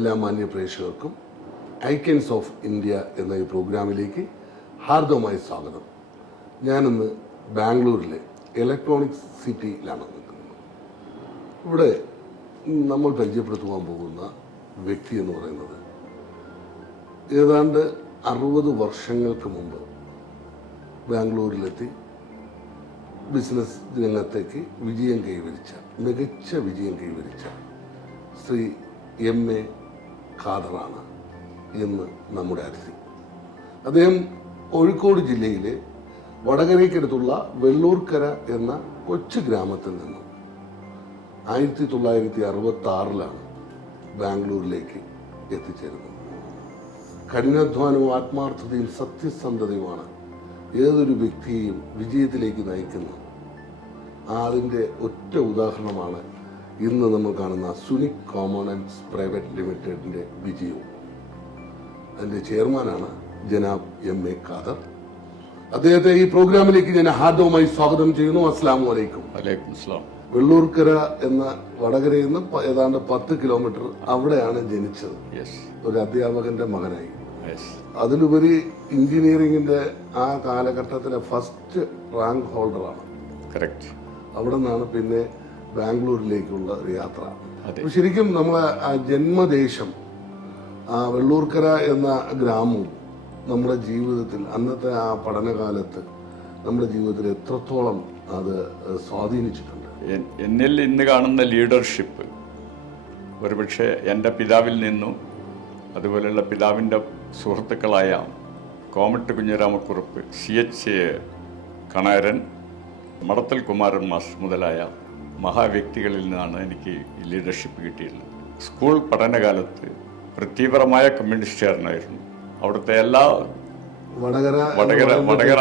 എല്ലാ മാന്യ പ്രേക്ഷകർക്കും ഐക്കൻസ് ഓഫ് ഇന്ത്യ എന്ന ഈ പ്രോഗ്രാമിലേക്ക് ഹാർദവമായി സ്വാഗതം. ഞാനിന്ന് ബാംഗ്ലൂരിലെ ഇലക്ട്രോണിക്സ് സിറ്റിയിലാണ് നിൽക്കുന്നത്. ഇവിടെ നമ്മൾ പരിചയപ്പെടുത്തുവാൻ പോകുന്ന വ്യക്തി എന്ന് പറയുന്നത് ഏതാണ്ട് 60 വർഷങ്ങൾക്ക് മുമ്പ് ബാംഗ്ലൂരിലെത്തി ബിസിനസ് രംഗത്തേക്ക് മികച്ച വിജയം കൈവരിച്ച ശ്രീ എം.എ. ഖാദറാണ് ഇന്ന് നമ്മുടെ അതിഥി. അദ്ദേഹം കോഴിക്കോട് ജില്ലയിലെ വടകരയ്ക്കടുത്തുള്ള വെള്ളൂർക്കര എന്ന കൊച്ചു ഗ്രാമത്തിൽ നിന്നും 1966 ബാംഗ്ലൂരിലേക്ക് എത്തിച്ചേരുന്നത്. കഠിനാധ്വാനവും ആത്മാർത്ഥതയും സത്യസന്ധതയുമാണ് ഏതൊരു വ്യക്തിയെയും വിജയത്തിലേക്ക് നയിക്കുന്നത്. അതിൻ്റെ ഒറ്റ ഉദാഹരണമാണ് ഇന്ന് നമ്മൾ കാണുന്ന സുനിക് കോമ്പോണൻറ്റ്സ് പ്രൈവറ്റ് ലിമിറ്റഡിൻ്റെ വിജയവും. അതിൻ്റെ ചെയർമാനാണ് ജനാബ് എം.എ. ഖാദർ. അദ്ദേഹത്തെ ഈ പ്രോഗ്രാമിലേക്ക് ഞാൻ ഹാർദവമായി സ്വാഗതം ചെയ്യുന്നു. അസ്സലാമു അലൈക്കും. വലൈക്കും അസ്സലാം. വെള്ളൂർക്കര എന്ന വടകരയിൽ നിന്ന് ഏതാണ്ട് 10 കിലോമീറ്റർ അവിടെയാണ് ജനിച്ചത്. ഒരു അധ്യാപകന്റെ മകനായി. അതിലുപരി എഞ്ചിനീയറിംഗിന്റെ ആ കാലഘട്ടത്തിലെ ഫസ്റ്റ് റാങ്ക് ഹോൾഡറാണ്. അവിടെ നിന്നാണ് പിന്നെ ബാംഗ്ലൂരിലേക്കുള്ള ഒരു യാത്ര. ശരിക്കും നമ്മളെ ആ ജന്മദേശം വെള്ളൂർക്കര എന്ന ഗ്രാമവും നമ്മുടെ ജീവിതത്തിൽ അന്നത്തെ ആ പഠനകാലത്ത് നമ്മുടെ ജീവിതത്തിൽ എത്രത്തോളം അത് സ്വാധീനിച്ചിട്ടുണ്ട്? എന്നിൽ ഇന്ന് കാണുന്ന ലീഡർഷിപ്പ് ഒരുപക്ഷെ എൻ്റെ പിതാവിൽ നിന്നും അതുപോലെയുള്ള പിതാവിൻ്റെ സുഹൃത്തുക്കളായ കോമട്ട് കുഞ്ഞിരാമക്കുറുപ്പ്, CH കണാരൻ, മടത്തൽ കുമാരൻ മാസ്റ്റർ മുതലായ മഹാവ്യക്തികളിൽ നിന്നാണ് എനിക്ക് ലീഡർഷിപ്പ് കിട്ടിയിട്ടുള്ളത്. സ്കൂൾ പഠനകാലത്ത് തീവ്രമായ കമ്മ്യൂണിസ്റ്റുകാരനായിരുന്നു. അവിടുത്തെ എല്ലാ വടകര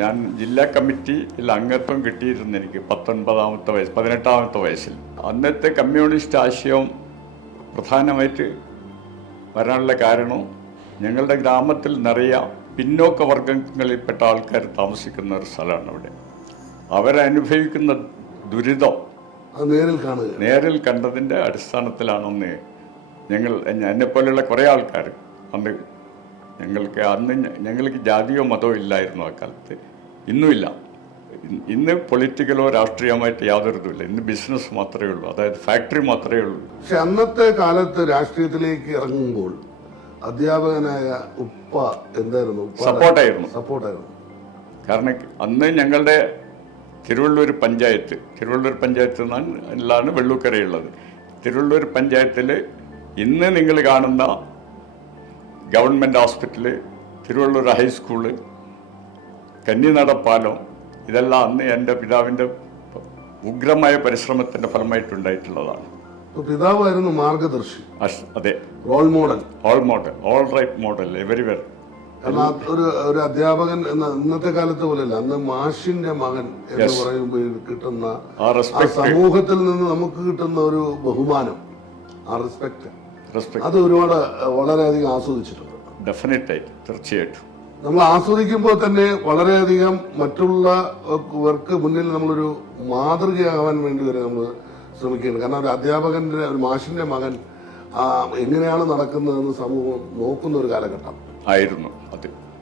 ഞാൻ ജില്ലാ കമ്മിറ്റിയിൽ അംഗത്വം കിട്ടിയിരുന്നു എനിക്ക് 18ാമത്തെ വയസ്സിൽ. അന്നത്തെ കമ്മ്യൂണിസ്റ്റ് ആശയം പ്രധാനമായിട്ട് വരാനുള്ള കാരണം ഞങ്ങളുടെ ഗ്രാമത്തിൽ നിറയെ പിന്നോക്ക വർഗങ്ങളിൽപ്പെട്ട ആൾക്കാർ താമസിക്കുന്ന ഒരു സ്ഥലമാണ് അവിടെ. അവരനുഭവിക്കുന്ന ദുരിതം നേരിൽ കണ്ടതിൻ്റെ അടിസ്ഥാനത്തിലാണെന്ന് എന്നെപ്പോലെയുള്ള കുറേ ആൾക്കാർ ഞങ്ങൾക്ക് ജാതിയോ മതമോ ഇല്ലായിരുന്നു ആ കാലത്ത്. ഇന്നുമില്ല. ഇന്ന് പൊളിറ്റിക്കലോ രാഷ്ട്രീയമായിട്ട് യാതൊരു ഇതുമില്ല. ഇന്ന് ബിസിനസ് മാത്രമേ ഉള്ളൂ, അതായത് ഫാക്ടറി മാത്രമേ ഉള്ളൂ. പക്ഷെ അന്നത്തെ കാലത്ത് രാഷ്ട്രീയത്തിലേക്ക് ഇറങ്ങുമ്പോൾ അധ്യാപകനായ ഉപ്പ എന്തായിരുന്നു? സപ്പോർട്ടായിരുന്നു. കാരണം അന്ന് ഞങ്ങളുടെ തിരുവള്ളൂർ പഞ്ചായത്ത് എന്നാണ് വെള്ളൂക്കരയുള്ളത്. തിരുവള്ളൂർ പഞ്ചായത്തിൽ ഇന്ന് നിങ്ങൾ കാണുന്ന ഗവൺമെൻറ് ഹോസ്പിറ്റല്, തിരുവള്ളൂർ ഹൈസ്കൂള്, കന്നിനടപ്പാലം, ഇതെല്ലാം അന്ന് എൻ്റെ പിതാവിൻ്റെ ഉഗ്രമായ പരിശ്രമത്തിൻ്റെ ഫലമായിട്ടുണ്ടായിട്ടുള്ളതാണ്. പിതാവായിരുന്നു മാർഗദർശി. അതെ, role model, all right model, very well. ഒരു അധ്യാപകൻ എന്ന ഇന്നത്തെ കാലത്ത് പോലെയല്ല, അന്ന് മാഷിന്റെ മകൻ എന്ന് പറയുമ്പോൾ കിട്ടുന്ന സമൂഹത്തിൽ നിന്ന് നമുക്ക് കിട്ടുന്ന ഒരു ബഹുമാനം, ആ റെസ്പെക്ട്, അത് ഒരുപാട് വളരെയധികം ആസ്വദിച്ചിട്ടുണ്ട്. ഡെഫിനറ്റായിട്ട്, തീർച്ചയായിട്ടും. നമ്മൾ ആസ്വദിക്കുമ്പോൾ തന്നെ വളരെയധികം മറ്റുള്ളവർക്ക് മുന്നിൽ നമ്മളൊരു മാതൃകയാകാൻ വേണ്ടി വരെ നമ്മൾ ശ്രമിക്കുകയാണ്. കാരണം ഒരു അധ്യാപകന്റെ, ഒരു മാഷിന്റെ മകൻ എങ്ങനെയാണ് നടക്കുന്നതെന്ന് സമൂഹം നോക്കുന്ന ഒരു കാലഘട്ടം ആയിരുന്നു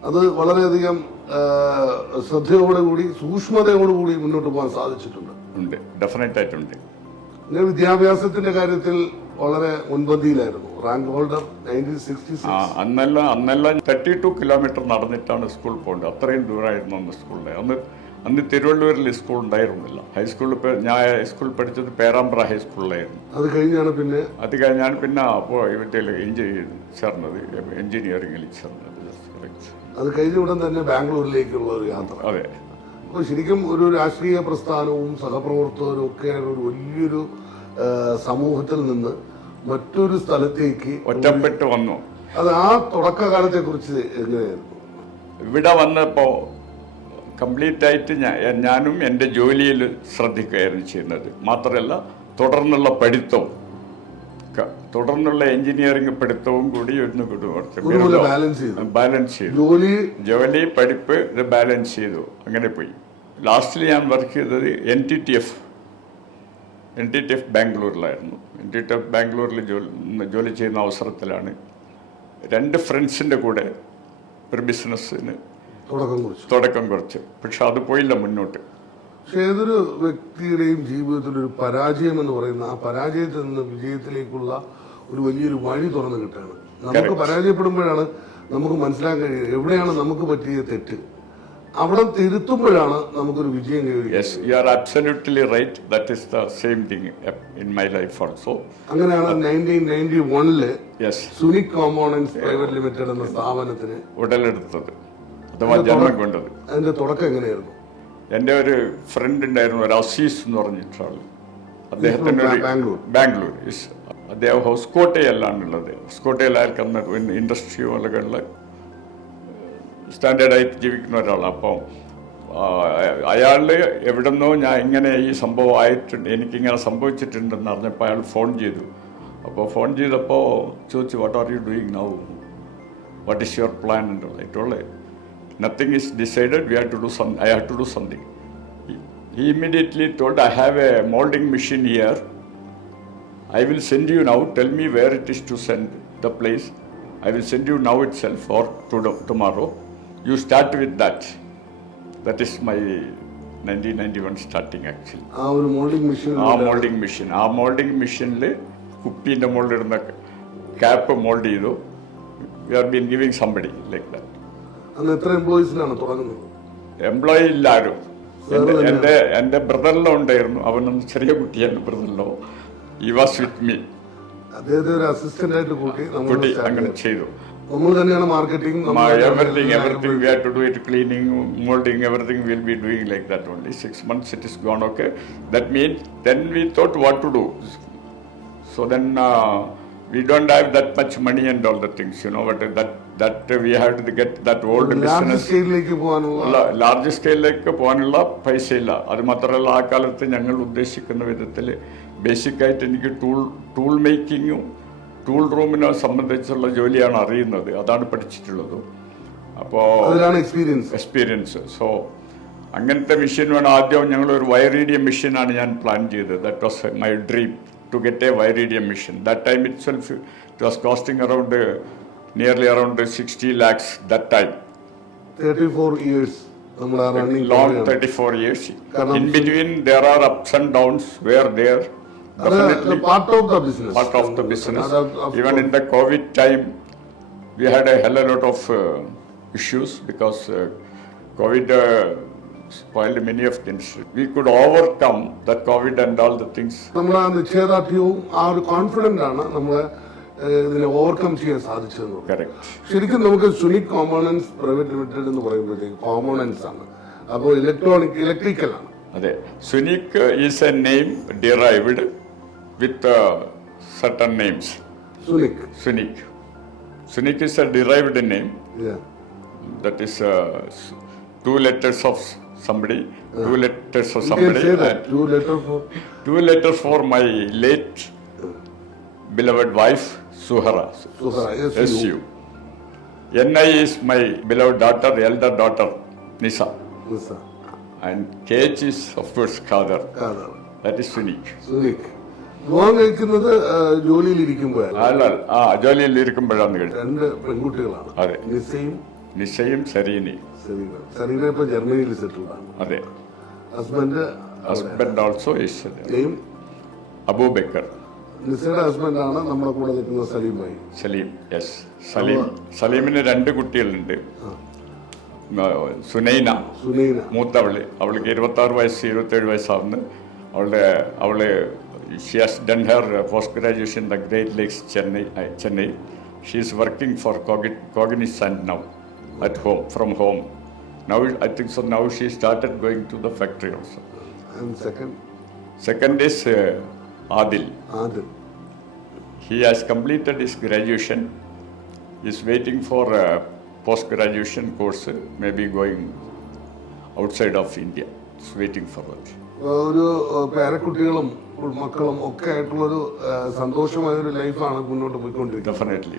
അത് വളരെയധികം ശ്രദ്ധയോടുകൂടി സൂക്ഷ്മതയോടുകൂടി മുന്നോട്ട് പോകാൻ സാധിച്ചിട്ടുണ്ട്. ഡെഫിനറ്റായിട്ടുണ്ട്. പിന്നെ വിദ്യാഭ്യാസത്തിന്റെ കാര്യത്തിൽ വളരെ മുൻപന്തിയിലായിരുന്നു. Rank holder 1966. അന്നെല്ലാം 32 കിലോമീറ്റർ നടന്നിട്ടാണ് സ്കൂൾ പോകേണ്ടത്. അത്രയും ദൂരമായിരുന്നു അന്ന് സ്കൂളിൽ. അന്ന് തിരുവള്ളൂരിൽ സ്കൂൾ ഉണ്ടായിരുന്നില്ല. ഞാൻ ഹൈസ്കൂളിൽ പഠിച്ചത് പേരാമ്പ്ര ഹൈസ്കൂളിലായിരുന്നു. അത് കഴിഞ്ഞാണ് പിന്നെ അപ്പോൾ ചേർന്നത്, എഞ്ചിനീയറിംഗിൽ ചേർന്നത്. അത് കഴിഞ്ഞ ഉടൻ തന്നെ ബാംഗ്ലൂരിലേക്കുള്ള ഒരു യാത്ര. അതെ. അപ്പോൾ ശരിക്കും ഒരു രാഷ്ട്രീയ പ്രസ്ഥാനവും സഹപ്രവർത്തകരും ഒക്കെ ഒരു വലിയൊരു സമൂഹത്തിൽ നിന്ന് മറ്റൊരു സ്ഥലത്തേക്ക് ഒറ്റപ്പെട്ടു വന്നു. അത് ആ തുടക്കകാലത്തെ കുറിച്ച് എങ്ങനെയായിരുന്നു? ഇവിടെ വന്നപ്പോ കംപ്ലീറ്റ് ആയിട്ട് ഞാനും എൻ്റെ ജോലിയിൽ ശ്രദ്ധിക്കുകയായിരുന്നു ചെയ്യുന്നത്. മാത്രമല്ല തുടർന്നുള്ള പഠിത്തവും, തുടർന്നുള്ള എഞ്ചിനീയറിംഗ് പഠിത്തവും കൂടി ബാലൻസ് ചെയ്തു. ജോലി, പഠിപ്പ്, ഇത് ബാലൻസ് ചെയ്തു. അങ്ങനെ പോയി. ലാസ്റ്റിൽ ഞാൻ വർക്ക് ചെയ്തത് NTTF NTTF ബാംഗ്ലൂരിലായിരുന്നു. NTTF ബാംഗ്ലൂരിൽ ജോലി ചെയ്യുന്ന അവസരത്തിലാണ് 2 ഫ്രണ്ട്സിൻ്റെ കൂടെ ഒരു ബിസിനസ്സിന് തുടക്കം കുറിച്ച്. പക്ഷെ അത് പോയില്ല മുന്നോട്ട്. പക്ഷെ ഏതൊരു വ്യക്തിയുടെയും ജീവിതത്തിൽ ഒരു പരാജയം എന്ന് പറയുന്ന ആ പരാജയത്തിൽ നിന്ന് വിജയത്തിലേക്കുള്ള ഒരു വലിയൊരു വഴി തുറന്നു കിട്ടുകയാണ്. നമുക്ക് പരാജയപ്പെടുമ്പോഴാണ് നമുക്ക് മനസ്സിലാക്കാൻ കഴിയുക എവിടെയാണ് നമുക്ക് പറ്റിയ തെറ്റ്. അവിടെ തിരുത്തുമ്പോഴാണ് നമുക്കൊരു വിജയം കൈവരിക. Yes, you are absolutely right. That is the same thing in my life also. അങ്ങനെയാണ് 1991 Yes, സുനിക് കോമ്പോണൻസ് പ്രൈവറ്റ് ലിമിറ്റഡ് എന്ന സ്ഥാപനത്തിന് ഉടലെടുത്തത് അഥവാ ജന്മം കൊണ്ടത്. അതിന്റെ തുടക്കം എങ്ങനെയായിരുന്നു? എൻ്റെ ഒരു ഫ്രണ്ട് ഉണ്ടായിരുന്നു, ഒരു അസീസ് എന്ന് പറഞ്ഞിട്ടാൾ. അദ്ദേഹത്തിൻ്റെ ഒരു ബാംഗ്ലൂർ. അദ്ദേഹം ഹൗസ്കോട്ടയിലാണുള്ളത്. ഹൗസ്കോട്ടയിലായിരിക്കും അന്ന് ഇൻഡസ്ട്രി മേഖലകളിൽ സ്റ്റാൻഡേർഡായിട്ട് ജീവിക്കുന്ന ഒരാളാണ്. അപ്പോൾ അയാൾ എവിടെ നിന്നോ ഞാൻ ഇങ്ങനെ ഈ സംഭവം ആയിട്ടുണ്ട്, എനിക്കിങ്ങനെ സംഭവിച്ചിട്ടുണ്ടെന്ന് അറിഞ്ഞപ്പോൾ അയാൾ ഫോൺ ചെയ്തു. അപ്പോൾ ഫോൺ ചെയ്തപ്പോൾ ചോദിച്ചു, what are you doing now, what is your plan എന്നുള്ളത്. ആയിട്ടുള്ളത് nothing is decided, I have to do something. He immediately told, I have a molding machine here, I will send you now, tell me where it is to send the place, I will send you now itself or tomorrow, you start with that. That is my 1991 starting actually. ആ ഒരു moulding machine ആ moulding മെഷീനിൽ കുപ്പീൻ്റെ മുകളിലിടുന്ന cap mould ചെയ്തു. We are been giving somebody like that. അന്ന് എത്ര എംപ്ലോയീസിനാണ് തുടങ്ങുന്നത്? എംപ്ലോയി ഇല്ല ആരും. എൻ്റെ ബ്രദറിലോ ഉണ്ടായിരുന്നു, അവനൊന്ന് ചെറിയ കുട്ടിയാണ്. ബ്രദറിലോ ഈ വാസ് വിത്ത് മീ. അദ്ദേഹത്തെ ഒരു അസിസ്റ്റന്റ് ആയിട്ട് കൂട്ടി അങ്ങനെ ചെയ്തു. നമ്മൾ തന്നെയാണ് marketing, everything we have to do it, cleaning, molding, everything we'll be doing like that only. 6 months it is gone. Okay, that means then we thought what to do. So then we don't have that much money and all the things, you know, but that we have to get that old business. Large സ്കെയിലേക്ക് പോകാനുള്ള പൈസ ഇല്ല. അത് മാത്രമല്ല, ആ കാലത്ത് ഞങ്ങൾ ഉദ്ദേശിക്കുന്ന വിധത്തിൽ ബേസിക്കായിട്ട് എനിക്ക് ടൂൾ മേക്കിങ്ങും ടൂൾ റൂമിനെ സംബന്ധിച്ചുള്ള ജോലിയാണ് അറിയുന്നത്, അതാണ് പഠിച്ചിട്ടുള്ളത്. അപ്പോൾ എക്സ്പീരിയൻസ്. സോ അങ്ങനത്തെ മെഷീൻ വേണം. ആദ്യം ഞങ്ങളൊരു വയറീഡിയം മെഷീനാണ് ഞാൻ പ്ലാൻ ചെയ്തത്. That was my dream, to get a Viridium machine. That time itself it was costing around nearly around 60 lakhs that time. 34 years. Long 34 years. In between there are ups and downs where there. Definitely part of the business. Even in the COVID time we had a hell a lot of issues because COVID spoiled many of things. We could overcome the COVID and all the things. നമ്മളെ നിശ്ചയദാർഢ്യവും ആ ഒരു confident ആണ് നമ്മളെ ഇതിനെ overcome ചെയ്യാൻ സാധിച്ചത്. ശരിക്കും നമുക്ക് സുനിക് കോമ്പോണൻസ് പ്രൈവറ്റ് ലിമിറ്റഡ് എന്ന് പറയുമ്പോഴത്തേക്ക് കോമ്പോണൻസ് ആണ്, അപ്പോൾ ഇലക്ട്രിക്കൽ ആണ്. അതെ, Sunik is a name derived with certain names. Sunik is a derived name. Yeah. That is 2 letters of somebody. 2 letters of somebody. You can say that. 2 letters for my late beloved wife Suhara. SU. NI is my beloved daughter, elder daughter Nisa. And KH is of course Khadar. That is Sunik. വിവാഹം കഴിക്കുന്നത് ജോലിയിലിരിക്കുമ്പോഴാണ്. ജോലിയിലിരിക്കുമ്പോഴാണ്. 2 പെൺകുട്ടികളാണ്. അതെ, നിസയും സരീനയും. സരീന ഇപ്പൊ ജർമ്മനിയിൽ settled ആണ്. അതെ. Husband also is name Abubakar. നിസയുടെ husband ആണ് നമ്മുടെ കൂടെ നിൽക്കുന്ന സലീം. യെസ്, സലീമിന് 2 കുട്ടികളുണ്ട്. സുനൈന മൂത്തവള്, അവൾക്ക് 26 വയസ്സ് 27 വയസ്സാവുന്നു. അവള് she has done her post graduation in the Great Lakes, Chennai. She is working for Cognizant now at home, from home. Now I think so. Now she started going to the factory also. And second is Adil. He has completed his graduation. He is waiting for a post graduation course, maybe going outside of India. He's waiting for that. ഒരു പേരക്കുട്ടികളും മക്കളും ഒക്കെ ആയിട്ടുള്ളൊരു സന്തോഷമായ ഒരു ലൈഫാണ് മുന്നോട്ട് പോയിക്കൊണ്ടിരിക്കുന്നത്. Definitely.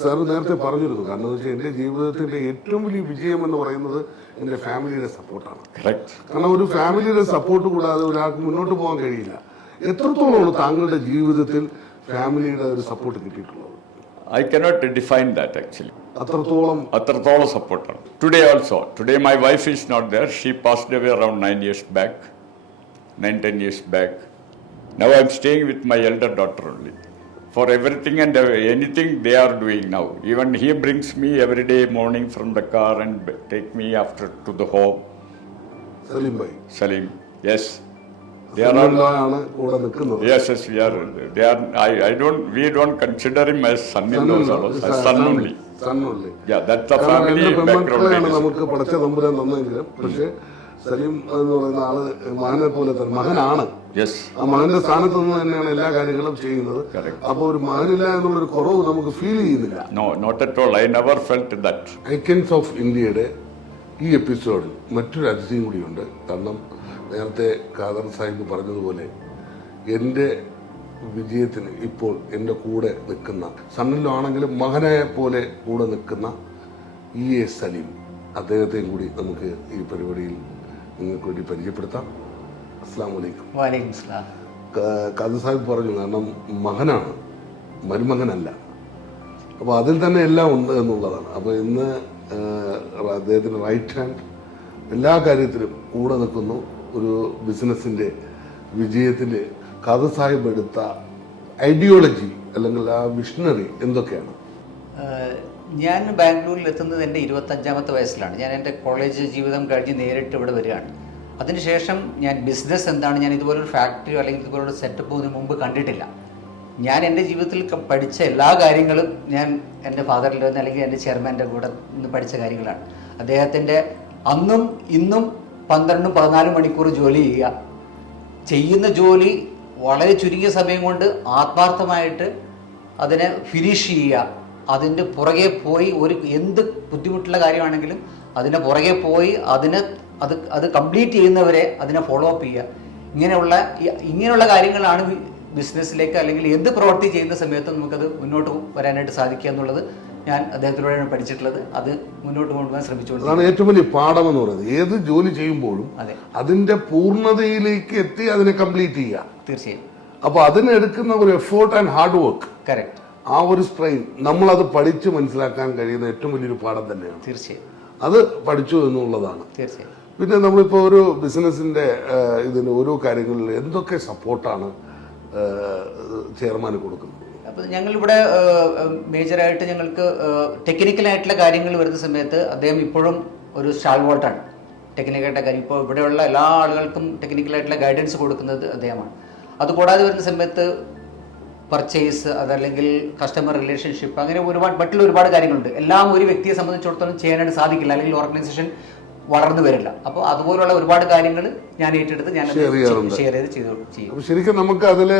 Sir നേരത്തെ പറഞ്ഞിരുന്നു, കാരണം എന്ന് വെച്ചാൽ എൻ്റെ ജീവിതത്തിൻ്റെ ഏറ്റവും വലിയ വിജയം എന്ന് പറയുന്നത് എൻ്റെ ഫാമിലിയുടെ സപ്പോർട്ടാണ്. കാരണം ഒരു ഫാമിലിയുടെ സപ്പോർട്ട് കൂടാതെ ഒരാൾക്ക് മുന്നോട്ട് പോകാൻ കഴിയില്ല. എത്രത്തോളമാണ് താങ്കളുടെ ജീവിതത്തിൽ ഫാമിലിയുടെ ഒരു സപ്പോർട്ട് കിട്ടിയിട്ടുള്ളത്? I cannot define that actually. അത്രത്തോളം സപ്പോർട്ടാണ്. Today also. Today my wife is not there. She passed away around 9-10 years back. Now I am staying with my elder daughter only. For everything and anything they are doing now. Even he brings me every day morning from the car and take me after to the home. Saleem bhai, Salim, yes. They ആണ് are കൂടെ നിൽക്കുന്നത്. yes, we are. They are. We don't consider him as son-in-law, as son only. Yeah, that's the family background. നമുക്ക് പഠിച്ച തമ്പുരാൻ തന്നെങ്കിലും, പക്ഷെ സലീം എന്ന് പറയുന്ന ആള് മകനെ പോലെ തന്നെ മകനാണ്. Yes. ആ മകന്റെ സ്ഥാനത്ത് നിന്ന് തന്നെയാണ് എല്ലാ കാര്യങ്ങളും ചെയ്യുന്നത്. അപ്പൊ ഒരു മകനില്ല എന്നുള്ളൊരു കുറവ് നമുക്ക് ഫീൽ ചെയ്യുന്നില്ല. No, not at all. I never felt that. Icons of ഇന്ത്യയുടെ ഈ എപ്പിസോഡിൽ മറ്റൊരു അതിഥിയും കൂടിയുണ്ട്. കാരണം നേരത്തെ ഖാദർ സാഹിബ് പറഞ്ഞതുപോലെ എൻ്റെ വിജയത്തിന് ഇപ്പോൾ എൻ്റെ കൂടെ നിൽക്കുന്ന, സണ്ണിലോ ആണെങ്കിലും മകനെ പോലെ കൂടെ നിൽക്കുന്ന EA സലീം, അദ്ദേഹത്തെയും കൂടി നമുക്ക് ഈ പരിപാടിയിൽ നിങ്ങൾക്ക് വേണ്ടി പരിചയപ്പെടുത്താം. അസ്സാം വലൈക്കും. ഖാദർ സാഹിബ് പറഞ്ഞു, കാരണം മകനാണ്, മരുമകനല്ല. അപ്പോൾ അതിൽ തന്നെ എല്ലാം ഉണ്ട് എന്നുള്ളതാണ്. അപ്പോൾ ഇന്ന് അദ്ദേഹത്തിന് റൈറ്റ് ഹാൻഡ്, എല്ലാ കാര്യത്തിലും കൂടെ നിൽക്കുന്നു. ഒരു ബിസിനസ്സിൻ്റെ വിജയത്തിൽ ഖാദർ സാഹിബ് എടുത്ത ഐഡിയോളജി അല്ലെങ്കിൽ ആ വിഷണറി എന്തൊക്കെയാണ്? ഞാൻ ബാംഗ്ലൂരിൽ എത്തുന്നത് എൻ്റെ 25ാമത്തെ വയസ്സിലാണ്. ഞാൻ എൻ്റെ കോളേജ് ജീവിതം കഴിഞ്ഞ് നേരിട്ട് ഇവിടെ വരികയാണ്. അതിനുശേഷം ഞാൻ ബിസിനസ് എന്താണ്, ഞാൻ ഇതുപോലൊരു ഫാക്ടറിയോ അല്ലെങ്കിൽ ഇതുപോലൊരു സെറ്റപ്പോ ഇതിനു മുമ്പ് കണ്ടിട്ടില്ല. ഞാൻ എൻ്റെ ജീവിതത്തിൽ പഠിച്ച എല്ലാ കാര്യങ്ങളും ഞാൻ എൻ്റെ ഫാദറിൽ നിന്ന് അല്ലെങ്കിൽ എൻ്റെ ചെയർമാൻ്റെ കൂടെ നിന്ന് പഠിച്ച കാര്യങ്ങളാണ്. അദ്ദേഹത്തിൻ്റെ അന്നും ഇന്നും 12-14 മണിക്കൂർ ജോലി ചെയ്യുന്ന ജോലി വളരെ ചുരുങ്ങിയ സമയം കൊണ്ട് ആത്മാർത്ഥമായിട്ട് അതിനെ ഫിനിഷ് ചെയ്യുക, അതിൻ്റെ പുറകെ പോയി എന്ത് ബുദ്ധിമുട്ടുള്ള കാര്യമാണെങ്കിലും അതിൻ്റെ പുറകെ പോയി അത് കംപ്ലീറ്റ് ചെയ്യുന്നവരെ അതിനെ ഫോളോ അപ്പ് ചെയ്യുക. ഇങ്ങനെയുള്ള കാര്യങ്ങളാണ് ബിസിനസ്സിലേക്ക് അല്ലെങ്കിൽ എന്ത് പ്രവൃത്തി ചെയ്യുന്ന സമയത്തും നമുക്കത് മുന്നോട്ട് വരാനായിട്ട് സാധിക്കുക എന്നുള്ളത് ഞാൻ അദ്ദേഹത്തിലൂടെയാണ് പഠിച്ചിട്ടുള്ളത്. അത് മുന്നോട്ട് കൊണ്ടുപോകാൻ ശ്രമിച്ചുകൊണ്ട് അതാണ് ഏറ്റവും വലിയ പാഠം എന്ന് പറയുന്നത്. ഏത് ജോലി ചെയ്യുമ്പോഴും അതിന്റെ പൂർണ്ണതയിലേക്ക് എത്തി അതിനെ കംപ്ലീറ്റ് ചെയ്യുക. തീർച്ചയായും. അപ്പൊ അതിനെടുക്കുന്ന ഒരു effort and hard work, correct, ആ ഒരു സ്ട്രെയിൻ നമ്മളത് പഠിച്ച് മനസ്സിലാക്കാൻ കഴിയുന്ന ഏറ്റവും വലിയൊരു പാഠം തന്നെയാണ്. തീർച്ചയായും അത് പഠിച്ചു എന്നുള്ളതാണ്. തീർച്ചയായും. പിന്നെ നമ്മളിപ്പോൾ ഒരു ബിസിനസിന്റെ ഇതിന് ഓരോ കാര്യങ്ങളിൽ എന്തൊക്കെ സപ്പോർട്ടാണ് ചെയർമാന് കൊടുക്കുന്നത്? അപ്പോൾ ഞങ്ങളിവിടെ മേജറായിട്ട് ഞങ്ങൾക്ക് ടെക്നിക്കലായിട്ടുള്ള കാര്യങ്ങൾ വരുന്ന സമയത്ത് അദ്ദേഹം ഇപ്പോഴും ഒരു സ്റ്റാൾവോൾട്ടാണ്. ടെക്നിക്കലായിട്ടുള്ള കാര്യം ഇപ്പോൾ ഇവിടെയുള്ള എല്ലാ ആളുകൾക്കും ടെക്നിക്കലായിട്ടുള്ള ഗൈഡൻസ് കൊടുക്കുന്നത് അദ്ദേഹമാണ്. അതുകൂടാതെ വരുന്ന സമയത്ത് പർച്ചേസ്, അതല്ലെങ്കിൽ കസ്റ്റമർ റിലേഷൻഷിപ്പ്, അങ്ങനെ മറ്റുള്ള ഒരുപാട് കാര്യങ്ങളുണ്ട്. എല്ലാം ഒരു വ്യക്തിയെ സംബന്ധിച്ചിടത്തോളം ചെയ്യാനായിട്ട് സാധിക്കില്ല, അല്ലെങ്കിൽ ഓർഗനൈസേഷൻ വളർന്നു വരില്ല. അപ്പോൾ അതുപോലുള്ള ഒരുപാട് കാര്യങ്ങൾ ഞാൻ ഏറ്റെടുത്ത് ഞാൻ ഷെയർ ചെയ്ത് ചെയ്യും. ശരിക്കും നമുക്ക് അതിൽ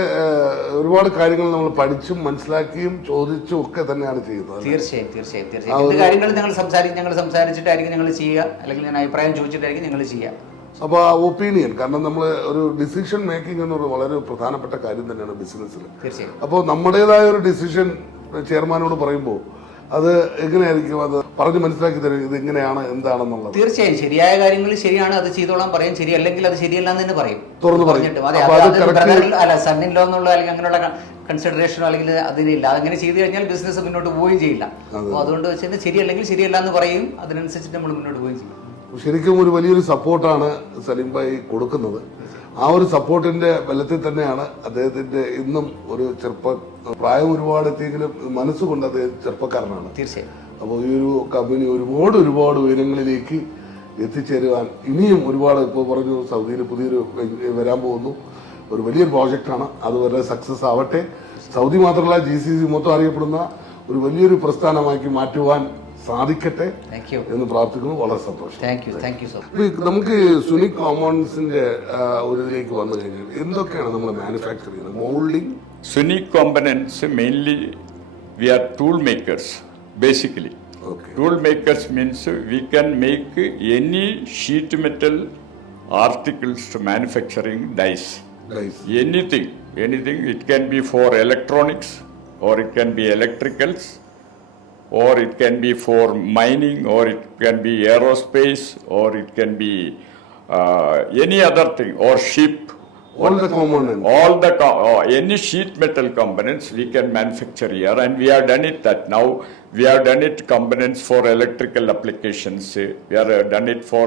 ഒരുപാട് കാര്യങ്ങൾ നമ്മൾ പഠിച്ചും മനസ്സിലാക്കിയും ചോദിച്ചും ഒക്കെ തന്നെയാണ് ചെയ്യുന്നത്. തീർച്ചയായും. എന്ത് കാര്യങ്ങൾ ഞങ്ങൾ സംസാരിച്ചിട്ടായിരിക്കും ഞങ്ങൾ ചെയ്യുക, അല്ലെങ്കിൽ ഞാൻ അഭിപ്രായം ചോദിച്ചിട്ടായിരിക്കും ഞങ്ങൾ ചെയ്യുക. അപ്പോൾ ആ ഒപ്പീനിയൻ, കാരണം നമ്മൾ ഒരു ഡിസിഷൻ മേക്കിംഗ് എന്ന് പറയുന്നത് വളരെ പ്രധാനപ്പെട്ട കാര്യം തന്നെയാണ് ബിസിനസ്സിൽ. തീർച്ചയായും. അപ്പോൾ നമ്മുടേതായ ഒരു ഡിസിഷൻ ചെയർമാനോട് പറയുമ്പോൾ അത് എങ്ങനെയായിരിക്കും, അത് പറഞ്ഞ് മനസ്സിലാക്കി തരും ഇത് എങ്ങനെയാണ് എന്താണെന്നുള്ളത്? തീർച്ചയായും. ശരിയായ കാര്യങ്ങൾ ശരിയാണ്, അത് ചെയ്തോളാൻ പറയും. ശരിയല്ലെങ്കിൽ അത് ശരിയല്ല എന്ന് തന്നെ പറയും, തുറന്നു പറഞ്ഞിട്ട്. അല്ല, സണ്ണിലോ എന്നുള്ള അല്ലെങ്കിൽ അങ്ങനെയുള്ള കൺസിഡറേഷനോ അല്ലെങ്കിൽ അതിനില്ല. അങ്ങനെ ചെയ്തു കഴിഞ്ഞാൽ ബിസിനസ് മുന്നോട്ട് പോവുകയും ചെയ്യില്ല. അപ്പോൾ അതുകൊണ്ട് വെച്ചാൽ ശരിയല്ലെങ്കിൽ ശരിയല്ല എന്ന് പറയും, അതിനനുസരിച്ചിട്ട് നമ്മൾ മുന്നോട്ട് പോവുകയും ചെയ്യും. ശരിക്കും ഒരു വലിയൊരു സപ്പോർട്ടാണ് സലീം ഭായി കൊടുക്കുന്നത്. ആ ഒരു സപ്പോർട്ടിന്റെ ബലത്തിൽ തന്നെയാണ് അദ്ദേഹത്തിന്റെ ഇന്നും ഒരു പ്രായം ഒരുപാട് എത്തിയെങ്കിലും മനസ്സുകൊണ്ട് അദ്ദേഹം ചെറുപ്പക്കാരനാണ്. തീർച്ചയായും. അപ്പോൾ ഈ ഒരു കമ്പനി ഒരുപാട് ഉയരങ്ങളിലേക്ക് എത്തിച്ചേരുവാൻ ഇനിയും ഒരുപാട്, ഇപ്പോൾ പറഞ്ഞു സൗദിയിൽ പുതിയൊരു വരാൻ പോകുന്നു, ഒരു വലിയൊരു പ്രോജക്റ്റാണ്. അത് വളരെ സക്സസ് ആവട്ടെ. സൗദി മാത്രമല്ല GCC മൊത്തം അറിയപ്പെടുന്ന ഒരു വലിയൊരു പ്രസ്ഥാനമാക്കി മാറ്റുവാൻ സാധിക്കട്ടെ എന്ന് പ്രാർത്ഥിക്കുന്നു. വളരെ സന്തോഷം. നമുക്ക് സുനിക് കോമ്പൗണ്ട്സിന്റെ ഒരു ഇതിലേക്ക് വന്നു കഴിഞ്ഞാൽ എന്തൊക്കെയാണ് നമ്മൾ മാനുഫാക്ചർ ചെയ്യുന്നത്? Moulding. Sunic components, mainly we are tool makers basically. Okay. Tool makers means we can make any sheet metal articles to manufacturing dies. Anything. It can be for electronics, or it can be electricals, or it can be for mining, or it can be aerospace, or it can be any other thing, or ship. All the components. All the any sheet metal components we can manufacture here, and we have done it that now. We have done it components for electrical applications. We have done it for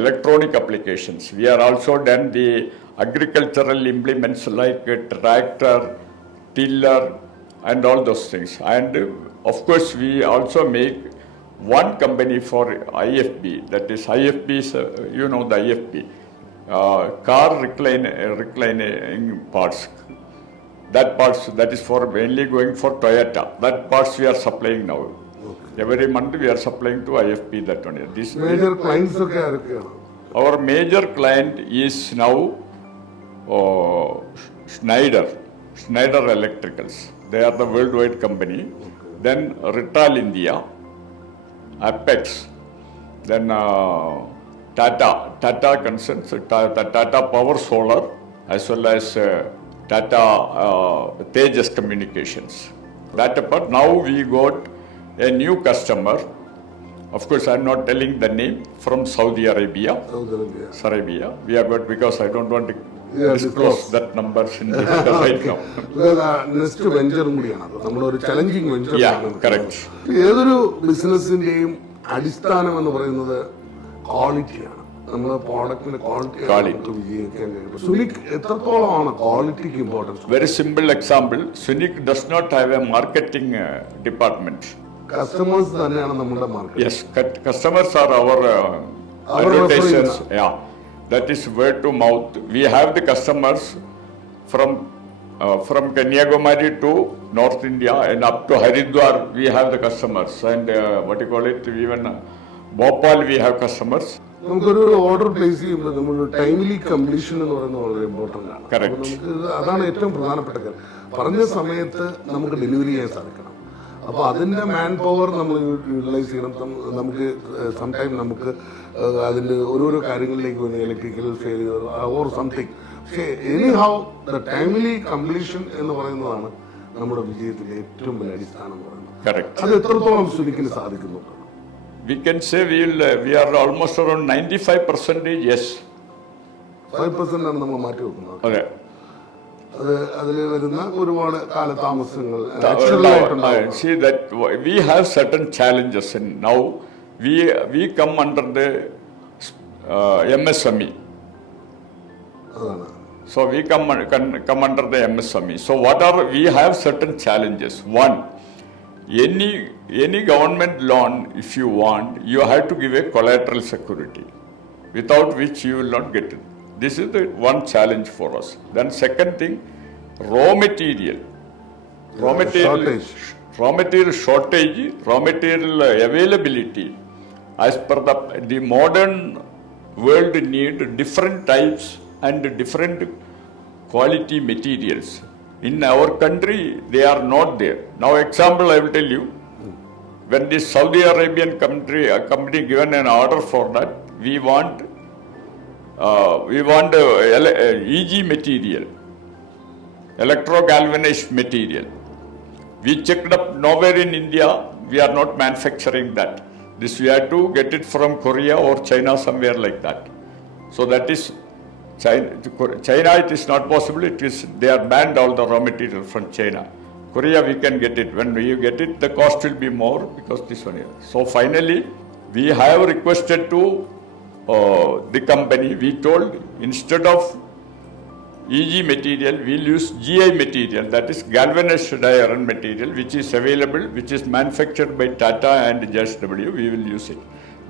electronic applications. We are also done the agricultural implements like a tractor, tiller, and all those things. And of course, we also make one company for IFB. That is IFB is you know the IFB. Car reclining parts. That is for mainly going for Toyota. That parts we are supplying now. Okay. Every month we are supplying to IFB that one. This Major clients ഒക്കെ ആരൊക്കെയാണ്? our major client is now Schneider Electricals. They are the worldwide company. Okay. Then Rital India, Apex, then Tata concerns, Tata Power Solar, as well as Tata Tejas Communications. That apart, now we got a new customer. Of course, I'm not telling the name, from Saudi Arabia. Saudi Arabia. We have got, because I don't want to Yeah, disclose that numbers in this right now. Next വെഞ്ചറും കൂടിയാണ് അത്. നമ്മളൊരു challenging venture. Yeah, correct. ഏതൊരു ബിസിനസിന്റെയും അടിസ്ഥാനം എന്ന് പറയുന്നത് ക്വാളിറ്റിയാണ്. നമ്മുടെ പ്രോഡക്റ്റിന്റെ ക്വാളിറ്റി വിജയിക്കാൻ കഴിയും. സുനിക് എത്രത്തോളമാണ് ക്വാളിറ്റിക്ക് importance? Very simple example, Sunik does not have a marketing department. Customers തന്നെയാണ് നമ്മുടെ market. Yes, customers are our advertisers. Yeah, that is word to mouth. We have the customers from Kanyakumari to North India and up to Haridwar. We have the customers, and what you call it, even Bhopal we have customers. നമുക്കൊരു order place ചെയ്യുമ്പോൾ നമ്മൾ timely completion എന്ന് പറയുന്നത് വളരെ important ആണ്. Correct. നമുക്ക് അതാണ് ഏറ്റവും പ്രധാനപ്പെട്ട കാര്യം. പറഞ്ഞ സമയത്ത് നമുക്ക് ഡെലിവറി ചെയ്യാൻ സാധിക്കണം. അപ്പോൾ അതിൻ്റെ മാൻ പവർ നമ്മൾ യൂട്ടിലൈസ് ചെയ്യണം. നമുക്ക് സംടൈം നമുക്ക് അതിൻ്റെ ഓരോരോ കാര്യങ്ങളിലേക്ക് വന്ന് ഇലക്ട്രിക്കൽ ഫെയിലിയർ ഓർ സംതിങ്. പക്ഷേ any how the timely completion എന്ന് പറയുന്നതാണ് നമ്മുടെ വിജയത്തിൻ്റെ ഏറ്റവും വലിയ അടിസ്ഥാനം എന്ന് പറയുന്നത്. Correct. അത് എത്രത്തോളം സുനിക്കിന് സാധിക്കുന്നുണ്ട്? We can say we are almost around 95%. Yes. 5% ആണ് നമ്മൾ മാറ്റി വെക്കുന്നത്. Okay. അത് അതിൽ വരുന്ന ഒരുപാട് കാലതാമസങ്ങൾ See that we have certain challenges, and now we come under the MSME. അതാണ്. So we come under the MSME. So we have certain challenges. One, any government loan, if you want, you have to give a collateral security, without which you will not get it. This is the one challenge for us. Then second thing, raw material shortage, raw material availability. As per the modern world need different types and different quality materials. In our country, they are not there. Now, example I will tell you. When the Saudi Arabian company given an order for that, we want EG material, electro-galvanized material. We checked up, nowhere in India we are not manufacturing that. This we have to get it from Korea or China, somewhere like that. So that is China it is not possible. They are banned all the raw material from China. Korea we can get it. When you get it, the cost will be more because this one here. So finally, we have requested to the company. We told, instead of EG material, we'll use GI material, that is galvanized iron material, which is available, which is manufactured by Tata and JSW. We will use it.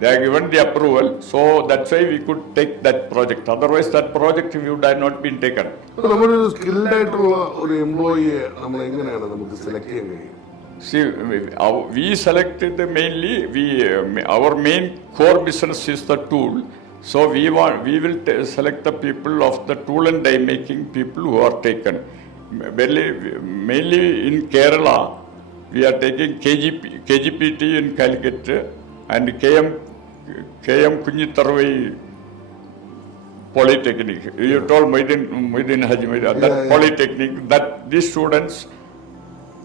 They are given the approval, so that's why we could take that project. Otherwise, that project would have not been taken. നമ്മളൊരു skilled ആയിട്ടുള്ള ഒരു എംപ്ലോയിയെ നമ്മൾ എങ്ങനെയാണ് നമുക്ക് select ചെയ്യാൻ കഴിയും? See, we selected mainly, our main core business is the tool. So we will select the people of the tool and die making people who are taken. Mainly in Kerala, we are taking KGPT in Calicut and KM Kunjitarvai Polytechnic. You told Muhyiddin Haji, that Polytechnic, that these students,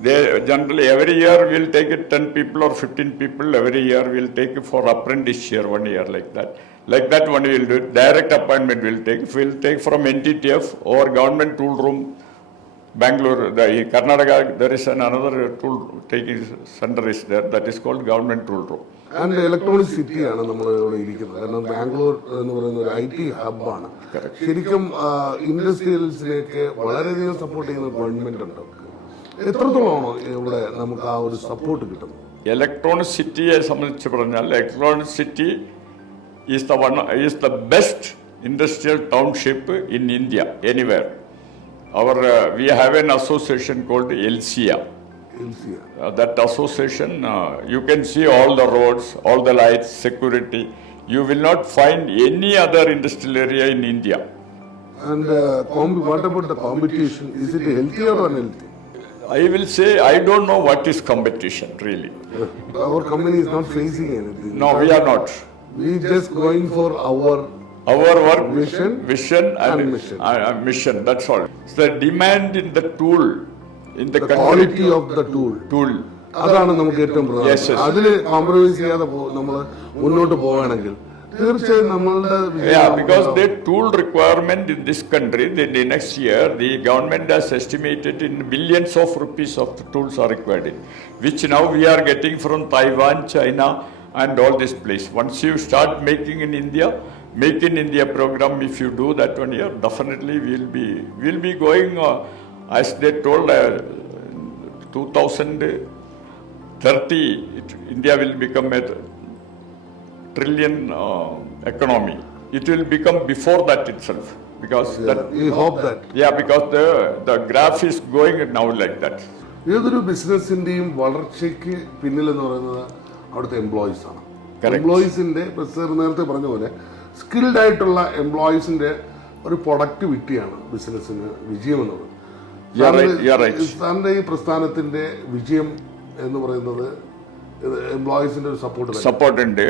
They generally every year we'll take it 10 people or 15 people. Every year we'll take it for apprentice year 1 year like that. Like that one we'll do it. Direct appointment we'll take. We'll take from NTTF or government tool room, Bangalore. In Karnataka there is another tool taking center is there. That is called government tool room. And electronic സിറ്റിയാണ് നമ്മൾ ഇവിടെ ഇരിക്കുന്നത്. കാരണം ബാംഗ്ലൂർ എന്ന് പറയുന്ന ഒരു IT ഹബ്ബാണ്. ശരിക്കും ഇൻഡസ്ട്രിയൽസിനെയൊക്കെ വളരെയധികം സപ്പോർട്ട് ചെയ്യുന്ന ഗവൺമെന്റ് ഉണ്ട്. എത്രത്തോളമാണോ ഇവിടെ നമുക്ക് ആ ഒരു സപ്പോർട്ട് കിട്ടുന്നത്? ഇലക്ട്രോണിക് സിറ്റിയെ സംബന്ധിച്ച് പറഞ്ഞാൽ electronic city is the best industrial township in India anywhere. We have an association called LCA. That association, you can see all the roads, all the lights, security. You will not find any other industrial area in India. And what about the competition? Is it healthy or unhealthy? I will say I don't know what is competition really. Our company is not facing anything. No, we are not. We just going for our work, vision and mission. That's all. It's the demand in the tool, in the quality of the tool. അതാണ് നമുക്ക് ഏറ്റവും പ്രധാനം. അതിൽ compromise ചെയ്യാതെ നമ്മൾ മുന്നോട്ട് പോവുകയാണെങ്കിൽ തീർച്ചയായും നമ്മളുടെ because the tool requirement in this country, the next year the government has estimated in billions of rupees of the tools are required, which now we are getting from Taiwan, China and all this place. Once you start making in India, Make in India program, if you do that one year, definitely we'll be going, as they told, 2030, India will become a trillion economy. It will become before that itself, because we hope that. Yeah, because the graph is going now like that. ഏതൊരു ബിസിനസിന്റെയും വളർച്ചയ്ക്ക് പിന്നിൽ എന്ന് പറയുന്നത് അവിടുത്തെ employees ആണ്. Correct. എംപ്ലോയീസിന്റെ sir നേരത്തെ പറഞ്ഞ പോലെ സ്കിൽഡ് ആയിട്ടുള്ള എംപ്ലോയീസിന്റെ ഒരു പ്രൊഡക്ടിവിറ്റിയാണ് ബിസിനസ്സിന് വിജയം എന്നുള്ളത്. സാറിന്റെ ഈ പ്രസ്ഥാനത്തിന്റെ വിജയം എന്ന് പറയുന്നത് എംപ്ലോയീസിന്റെ ഒരു സപ്പോർട്ട് ഉണ്ട്.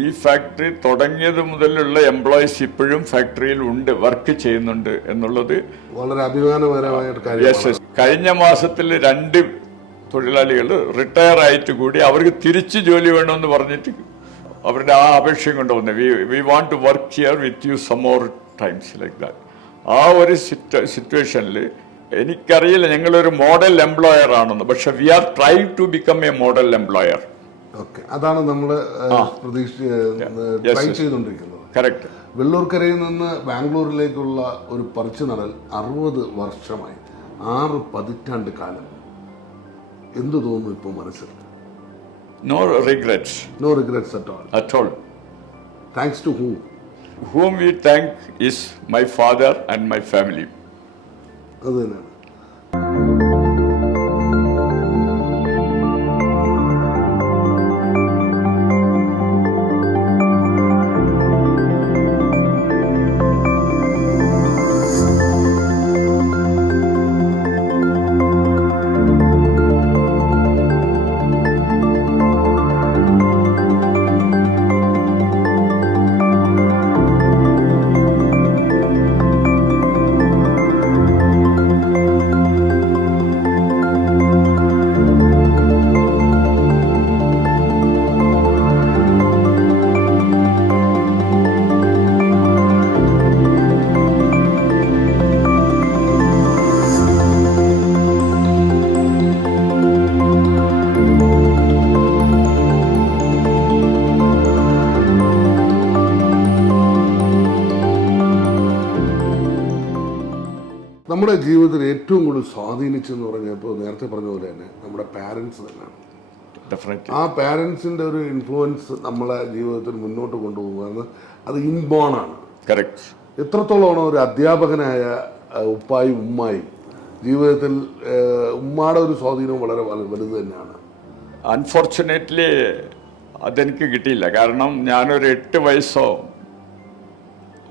ഈ ഫാക്ടറി തുടങ്ങിയത് മുതലുള്ള എംപ്ലോയീസ് ഇപ്പോഴും ഫാക്ടറിയിൽ ഉണ്ട്, വർക്ക് ചെയ്യുന്നുണ്ട് എന്നുള്ളത് വളരെ അഭിമാനകരമായ കാര്യമാണ്. കഴിഞ്ഞ മാസത്തിൽ 2 തൊഴിലാളികൾ റിട്ടയർ ആയിട്ട് കൂടി അവർക്ക് തിരിച്ച് ജോലി വേണമെന്ന് പറഞ്ഞിട്ട് അവരുടെ ആ അപേക്ഷയും കൊണ്ടുവന്നു. We want to work here with you some more times like that. ആ ഒരു സിറ്റുവേഷനിൽ എനിക്കറിയില്ല ഞങ്ങളൊരു മോഡൽ എംപ്ലോയർ ആണെന്ന്, പക്ഷെ we are try to become a model employer. അതാണ് നമ്മൾ ട്രൈ ചെയ്തുകൊണ്ടിരിക്കുന്നത്. കറക്റ്റ്. വെള്ളൂർക്കരയിൽ നിന്ന് ബാംഗ്ലൂരിലേക്കുള്ള ഒരു പറിച്ചു നടൽ 60 വർഷമായി, 6 പതിറ്റാണ്ട് കാലം. എന്തു തോന്നുന്നു ഇപ്പോൾ മനസ്സിൽ? No regrets. No regrets at all. At all. Thanks to whom? Whom we thank is my father and my family. അത് തന്നെയാണ്. നമ്മുടെ ജീവിതത്തിൽ ഏറ്റവും കൂടുതൽ സ്വാധീനിച്ചെന്ന് പറഞ്ഞപ്പോൾ നേരത്തെ പറഞ്ഞ പോലെ തന്നെ നമ്മുടെ പാരൻസ് തന്നെയാണ്. ആ പാരൻസിന്റെ ഒരു ഇൻഫ്ലുവൻസ് നമ്മളെ ജീവിതത്തിൽ മുന്നോട്ട് കൊണ്ടുപോകുന്നത് അത് ഇൻബോൺ ആണ്. കറക്റ്റ്. എത്രത്തോളമാണ് ഒരു അധ്യാപകനായ ഉപ്പായും ഉമ്മായും ജീവിതത്തിൽ ഉമ്മയുടെ ഒരു സ്വാധീനം വളരെ വലുത് തന്നെയാണ്. അൺഫോർച്ചുനേറ്റ്ലി അതെനിക്ക് കിട്ടിയില്ല. കാരണം ഞാനൊരു 8 വയസ്സോ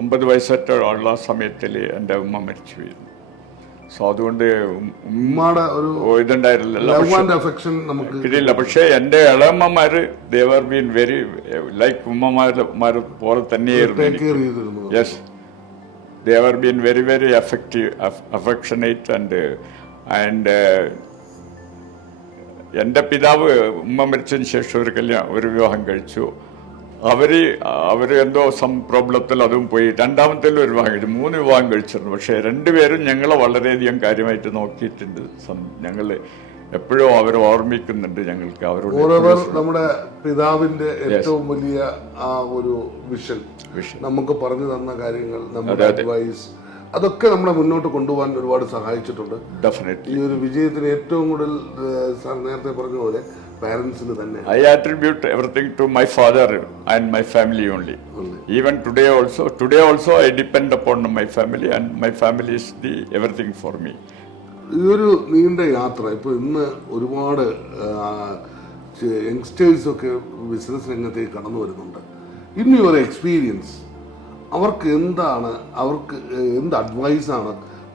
9 വയസ്സൊക്കെ ഉള്ള സമയത്തിൽ എൻ്റെ ഉമ്മ മരിച്ചു വീഴുന്നു. സോ അതുകൊണ്ട് ഉമ്മയുടെ ഒരു ഇതുണ്ടായിരുന്നില്ല, കിട്ടിയില്ല. പക്ഷേ എൻ്റെ ഇളയമ്മമാര് ദേവർ ബീൻ വെരി ലൈക്ക് ഉമ്മമാരെ പോലെ തന്നെയായിരുന്നു. Yes, Devar been very very affectionate and എൻ്റെ പിതാവ് ഉമ്മ മരിച്ചതിന് ശേഷം ഒരു വിവാഹം കഴിച്ചു. അവർ എന്തോ പ്രോബ്ലത്തിൽ അതും പോയി. രണ്ടാമത്തേലും ഒരു വിവാഹം കഴിച്ചു. 3 വിവാഹം കഴിച്ചിരുന്നു. പക്ഷേ രണ്ടുപേരും ഞങ്ങളെ വളരെയധികം കാര്യമായിട്ട് നോക്കിയിട്ടുണ്ട്. ഞങ്ങൾ എപ്പോഴും അവർ ഓർമ്മിക്കുന്നുണ്ട് ഞങ്ങൾക്ക് അവരോട്. നമ്മുടെ പിതാവിന്റെ ഏറ്റവും വലിയ ആ ഒരു വിഷൻ നമുക്ക് പറഞ്ഞു തന്ന കാര്യങ്ങൾ, നമ്മുടെ അഡ്വൈസ്, അതൊക്കെ നമ്മളെ മുന്നോട്ട് കൊണ്ടുപോകാൻ ഒരുപാട് സഹായിച്ചിട്ടുണ്ട്. ഡെഫിനറ്റ്ലി ഈ ഒരു വിജയത്തിന് ഏറ്റവും കൂടുതൽ സാർ നേരത്തെ പറഞ്ഞ പോലെ പാരന്റ്സിന് തന്നെ. I attribute everything to my father and my family only. Even today also I depend upon my family, and my family is the everything for me. ഈ ഒരു നീണ്ട യാത്ര ഇപ്പോൾ ഇന്ന് ഒരുപാട് യങ്സ്റ്റേഴ്സൊക്കെ ബിസിനസ് രംഗത്തേക്ക് കടന്നു വരുന്നുണ്ട്. ഇൻ യുവർ എക്സ്പീരിയൻസ് അവർക്ക് എന്ത് അഡ്വൈസാണ്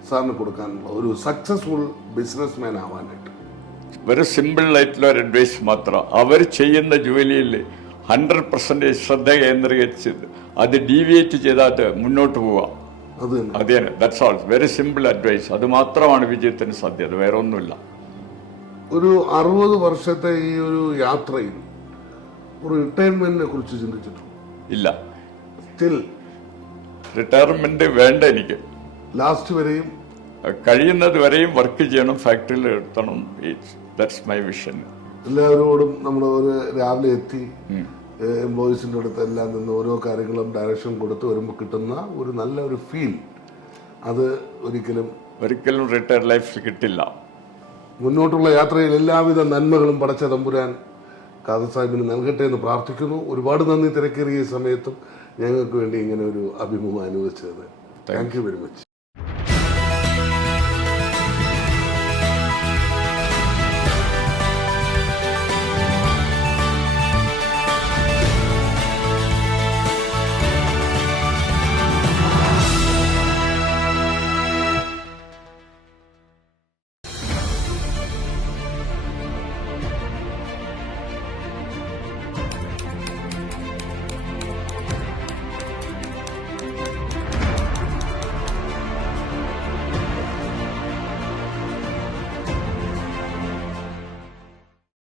സാറിന് കൊടുക്കാനുള്ള ഒരു സക്സസ്ഫുൾ ബിസിനസ് മാൻ ആവാനായിട്ട്? വെരി സിമ്പിൾ ആയിട്ടുള്ള ഒരു അഡ്വൈസ് മാത്രം. അവർ ചെയ്യുന്ന ജോലിയിൽ 100% ശ്രദ്ധ കേന്ദ്രീകരിച്ച് അത് ഡീവിയേറ്റ് ചെയ്താൽ മുന്നോട്ട് പോവാം. അതെ, that's all. Very simple advice. അത് മാത്രമാണ് വിജയത്തിന് സാധ്യത, വേറെ ഒന്നുമില്ല. ഒരു 60 വർഷത്തെ ഈ ഒരു യാത്രയിൽ ഒരു റിട്ടയർമെന്റിനെ കുറിച്ച് ചിന്തിച്ചിട്ടുണ്ടോ? ഇല്ല. സ്റ്റിൽ റിട്ടയർമെന്റ് വേണ്ട. എനിക്ക് ലാസ്റ്റ് വരെയും കഴിയുന്നത് വരെയും വർക്ക് ചെയ്യണം, ഫാക്ടറിയിൽ എത്തണം. That's my vision. എല്ലാവരോടും നമ്മൾ ഒരു രാവിലെ എത്തി എംപ്ലോയീസിൻ്റെ അടുത്ത് എല്ലാം നിന്ന് ഓരോ കാര്യങ്ങളും ഡയറക്ഷൻ കൊടുത്ത് വരുമ്പോൾ കിട്ടുന്ന ഒരു നല്ല ഒരു ഫീൽ, അത് ഒരിക്കലും റിട്ടയർ ലൈഫിൽ കിട്ടില്ല. മുന്നോട്ടുള്ള യാത്രയിൽ എല്ലാവിധ നന്മകളും പടച്ച തമ്പുരാൻ ഖാദർ സാഹിബിന് നൽകട്ടെ എന്ന് പ്രാർത്ഥിക്കുന്നു. ഒരുപാട് നന്ദി തിരക്കേറിയ സമയത്തും ഞങ്ങൾക്ക് വേണ്ടി ഇങ്ങനെ ഒരു അഭിമുഖം അനുവദിച്ചത്. Thank you very much.